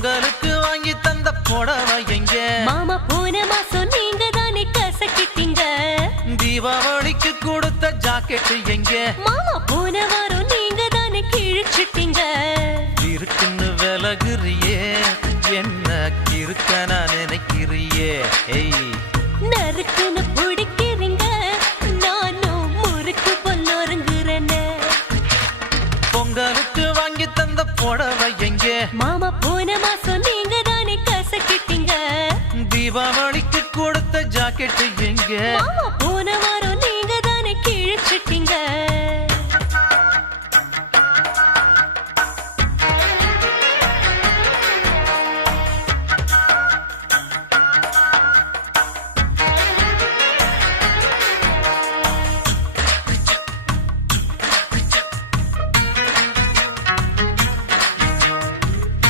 பொங்கலுக்கு வாங்கி தந்த புடவை எங்க மாமா போன மாசம் நீங்க தானே கசக்கிட்டீங்க தீபாவளிக்கு கொடுத்த ஜாக்கெட் எங்க மாமா போன வாரம் நீங்க தானே கிழிச்சிட்டீங்க இருக்குன்னு விலகுறியே என்ன கிறுக்க நான் நினைக்கிறியே ஏய் நறுக்குன்னு பிடிக்கிறீங்க நானும் முறுக்கு பொல்லொருங்குறேன்னு பொங்கலுக்கு வாங்கி தந்த புடவை எங்க மாமா போன மாசம் நீங்க தானே கசக்கிட்டீங்க தீபாவளிக்கு கொடுத்த ஜாக்கெட் எங்க மாமா போன